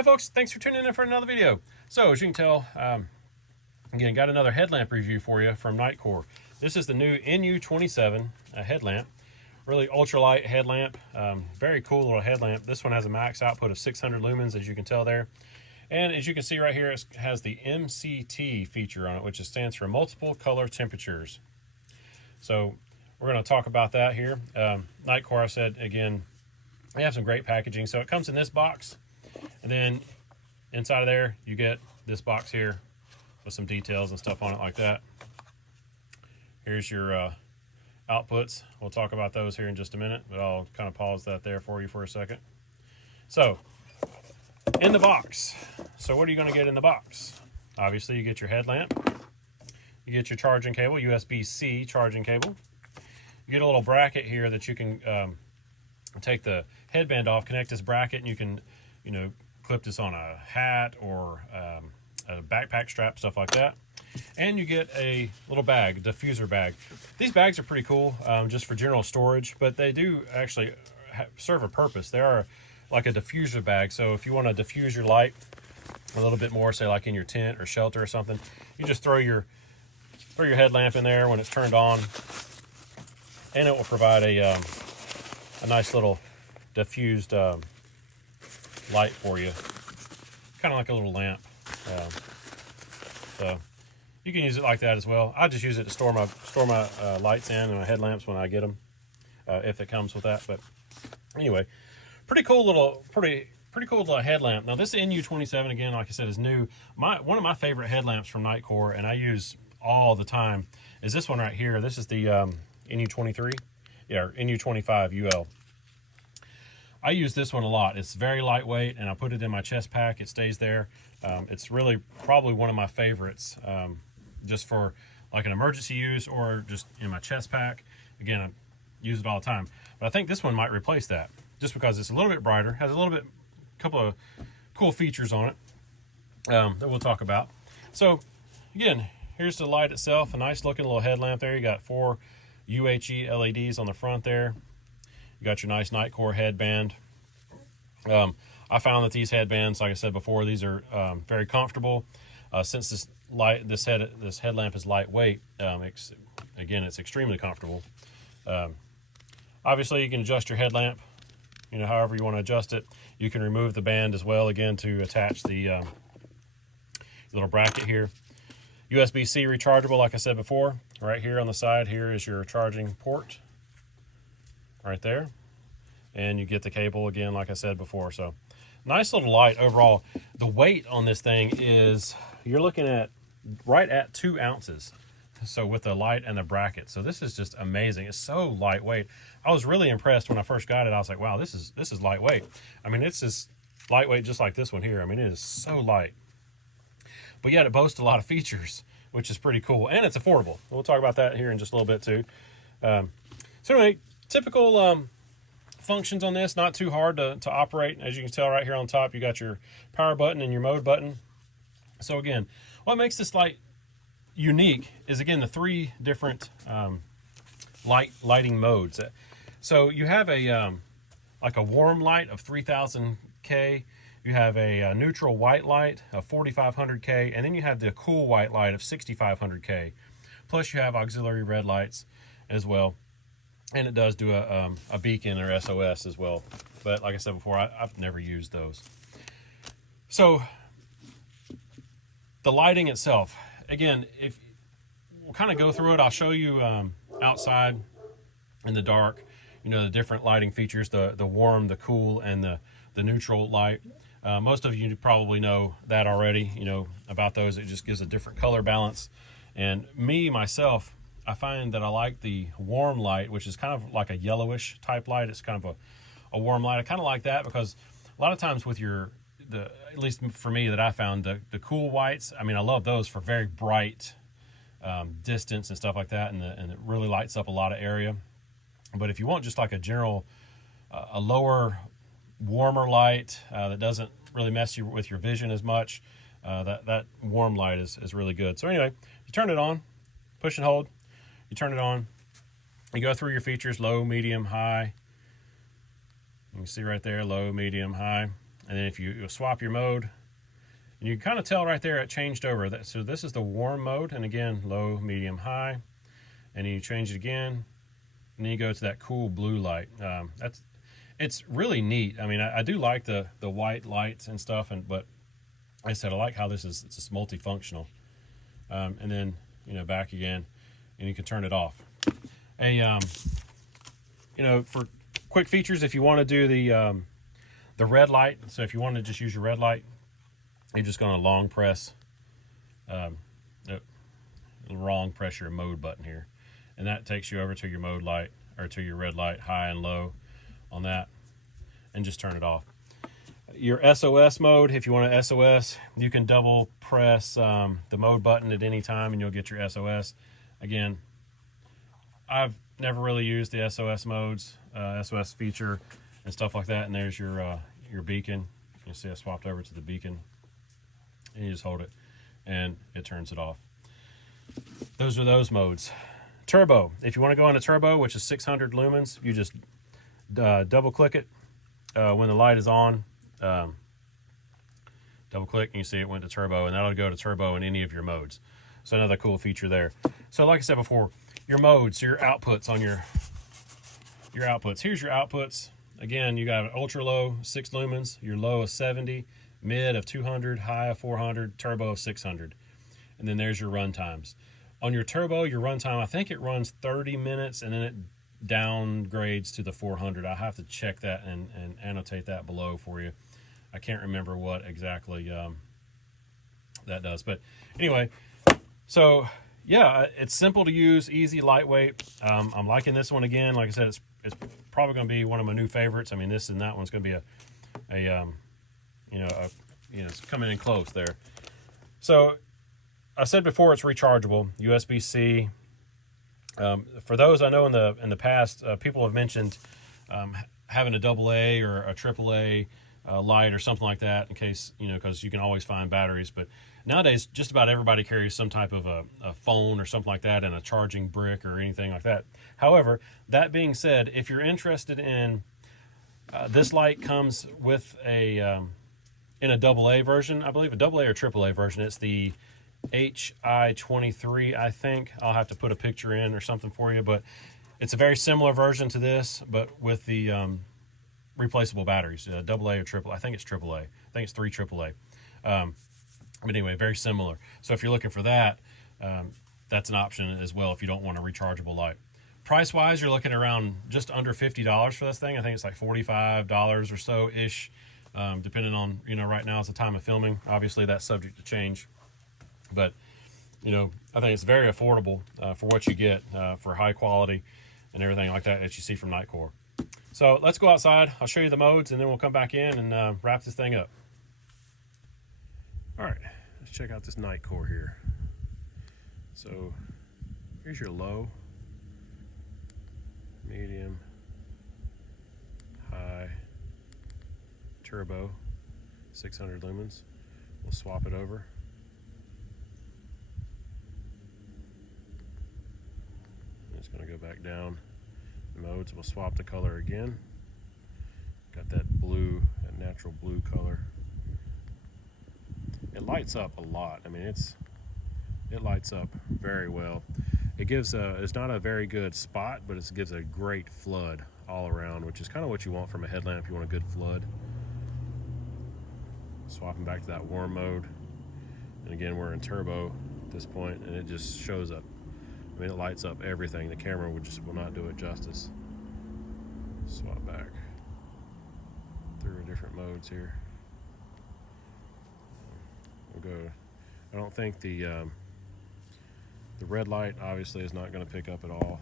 Hi folks, thanks for tuning in for another video. So as you can tell, again, got another headlamp review for you from Nitecore. This is the new NU27 headlamp. Really ultralight headlamp, very cool little headlamp. This one has a max output of 600 lumens, as you can tell there. And as you can see right here, it has the MCT feature on it, which stands for multiple color temperatures. So we're going to talk about that here. Nitecore, I said, again, they have some great packaging. So it comes in this box, and then inside of there, you get this box here with some details and stuff on it like that. Here's your outputs. We'll talk about those here in just a minute, but I'll kind of pause that there for you for a second. So, in the box. So what are you going to get in the box? Obviously, you get your headlamp. You get your charging cable, USB-C charging cable. You get a little bracket here that you can take the headband off, connect this bracket, and you can, clip this on a hat or a backpack strap, stuff like that. And you get a little bag, diffuser bag. These bags are pretty cool, just for general storage, but they do actually serve a purpose. They are like a diffuser bag, so if you want to diffuse your light a little bit more, say like in your tent or shelter or something, you just throw your headlamp in there when it's turned on, and it will provide a nice little diffused light for you, kind of like a little lamp. So you can use it like that as well. I just use it to store my lights in and my headlamps when I get them, if it comes with that. But anyway, pretty cool little headlamp. Now this NU27, again, like I said, is new. One of my favorite headlamps from Nitecore, and I use all the time, is this one right here. This is the NU23, or NU25 UL. I use this one a lot. It's very lightweight, and I put it in my chest pack. It stays there. It's really probably one of my favorites, just for like an emergency use or just in my chest pack. Again, I use it all the time. But I think this one might replace that, just because it's a little bit brighter, has a couple of cool features on it that we'll talk about. So again, here's the light itself, a nice looking little headlamp there. You got 4 UHE LEDs on the front there. You got your nice Nitecore headband. I found that these headbands, like I said before, these are very comfortable. Since this headlamp is lightweight, again, it's extremely comfortable. Obviously, you can adjust your headlamp, however you want to adjust it. You can remove the band as well, again, to attach the little bracket here. USB-C rechargeable, like I said before. Right here on the side, here is your charging port. Right there. And you get the cable again, like I said before. So nice little light overall. The weight on this thing is, you're looking at right at 2 ounces. So with the light and the bracket. So this is just amazing. It's so lightweight. I was really impressed when I first got it. I was like, wow, this is lightweight. I mean, it's just lightweight just like this one here. I mean, it is so light. But yet it boasts a lot of features, which is pretty cool. And it's affordable. We'll talk about that here in just a little bit too. So anyway, typical functions on this, not too hard to operate. As you can tell right here on top, you got your power button and your mode button. So again, what makes this light unique is, again, the 3 different lighting modes. So you have a like a warm light of 3000 K, you have a neutral white light of 4500 K, and then you have the cool white light of 6500 K. Plus you have auxiliary red lights as well. And it does do a beacon or SOS as well. But like I said before, I've never used those. So the lighting itself, again, if we'll kind of go through it, I'll show you outside in the dark, the different lighting features, the warm, the cool, and the neutral light. Most of you probably know that already, about those. It just gives a different color balance. And myself, I find that I like the warm light, which is kind of like a yellowish type light. It's kind of a warm light. I kind of like that because a lot of times with at least for me that I found, the cool whites, I mean, I love those for very bright distance and stuff like that, and it really lights up a lot of area. But if you want just like a general, a lower, warmer light that doesn't really mess with your vision as much, that warm light is really good. So anyway, you turn it on, push and hold. You turn it on, you go through your features, low, medium, high. You can see right there, low, medium, high. And then if you swap your mode, and you can kind of tell right there it changed over. So this is the warm mode, and again, low, medium, high. And then you change it again, and then you go to that cool blue light. It's really neat. I mean, I do like the white lights and stuff, but like I said, I like how it's just multifunctional. And then, you know, back again, and you can turn it off. You know, for quick features, if you want to do the red light, so if you want to just use your red light, you're just going to long press your mode button here, and that takes you over to your mode light, or to your red light, high and low on that, and just turn it off. Your SOS mode, if you want to SOS, you can double press the mode button at any time and you'll get your SOS. Again, I've never really used the SOS modes, SOS feature and stuff like that. And there's your beacon. You see I swapped over to the beacon, and you just hold it and it turns it off. Those are those modes. Turbo, if you want to go into turbo, which is 600 lumens, you just double click it when the light is on. Double click and you see it went to turbo, and that'll go to turbo in any of your modes. So another cool feature there. So like I said before, your modes, your outputs on your outputs. Here's your outputs. Again, you got an ultra low 6 lumens, your low of 70, mid of 200, high of 400, turbo of 600. And then there's your run times. On your turbo, your run time, I think it runs 30 minutes and then it downgrades to the 400. I have to check that and annotate that below for you. I can't remember what exactly that does. But anyway, so yeah, it's simple to use, easy, lightweight. I'm liking this one again. Like I said, it's probably going to be one of my new favorites. I mean, this and that one's going to be it's coming in close there. So I said before, it's rechargeable, USB-C. For those I know in the past, people have mentioned having a AA or a AAA light or something like that, in case, you know, because you can always find batteries. But nowadays, just about everybody carries some type of a phone or something like that, and a charging brick or anything like that. However, that being said, if you're interested in this light comes with a in a AA version, I believe, a AA or AAA version. It's the HI23, I think. I'll have to put a picture in or something for you, but it's a very similar version to this, but with the replaceable batteries, AA or AAA. I think it's AAA. I think it's 3 AAA. But anyway, very similar. So if you're looking for that, that's an option as well if you don't want a rechargeable light. Price-wise, you're looking around just under $50 for this thing. I think it's like $45 or so-ish, depending on, you know, right now is the time of filming. Obviously, that's subject to change. But, you know, I think it's very affordable for what you get, for high quality and everything like that you see from Nitecore. So let's go outside. I'll show you the modes, and then we'll come back in and wrap this thing up. All right, let's check out this Nitecore here. So here's your low, medium, high, turbo, 600 lumens. We'll swap it over. It's going to go back down the modes. We'll swap the color again. Got that blue, that natural blue color. It lights up a lot. I mean, it lights up very well. It gives it's not a very good spot, but it gives a great flood all around, which is kind of what you want from a headlamp. You want a good flood. Swapping back to that warm mode, and again we're in turbo at this point, and it just shows up. I mean, it lights up everything. The camera will not do it justice. Swap back through different modes here. We'll go. I don't think the red light obviously is not going to pick up at all.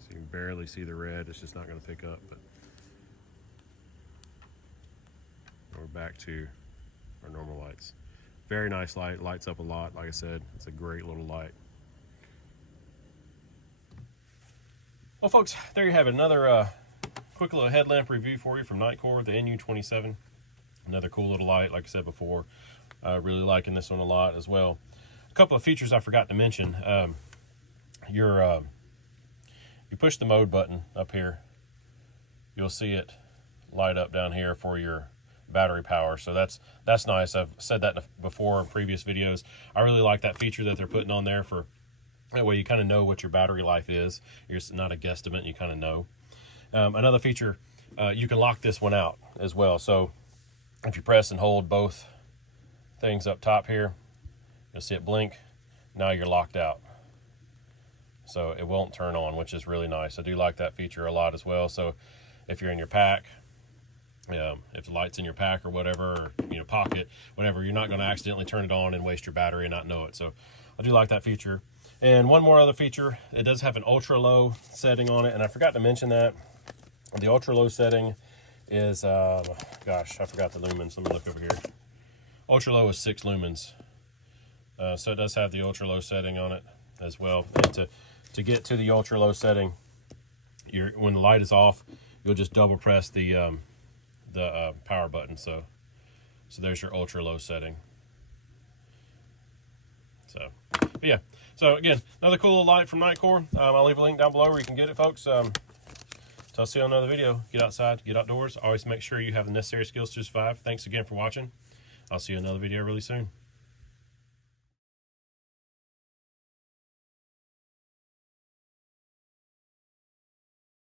So you can barely see the red. It's just not going to pick up. But we're back to our normal lights. Very nice light, lights up a lot. Like I said, it's a great little light. Well, folks, there you have it. Another quick little headlamp review for you from Nitecore, the NU27. Another cool little light, like I said before. Really liking this one a lot as well. A couple of features I forgot to mention. You push the mode button up here. You'll see it light up down here for your battery power. So that's nice. I've said that before in previous videos. I really like that feature that they're putting on there, for that way you kind of know what your battery life is. It's not a guesstimate, you kind of know. Another feature, you can lock this one out as well. So if you press and hold both things up top here, you'll see it blink. Now you're locked out, so it won't turn on, which is really nice. I do like that feature a lot as well. So if you're in your pack, if the light's in your pack or whatever, or pocket, whatever, you're not going to accidentally turn it on and waste your battery and not know it. So I do like that feature. And one more other feature, it does have an ultra low setting on it, and I forgot to mention that. The ultra low setting is gosh, I forgot the lumens. Let me look over here. Ultra low is 6 lumens. So it does have the ultra low setting on it as well. And to get to the ultra low setting, when the light is off, you'll just double press the power button. So there's your ultra low setting. So, but yeah. So again, another cool little light from Nitecore. I'll leave a link down below where you can get it, folks. So I'll see you on another video. Get outside, get outdoors. Always make sure you have the necessary skills to survive. Thanks again for watching. I'll see you in another video really soon.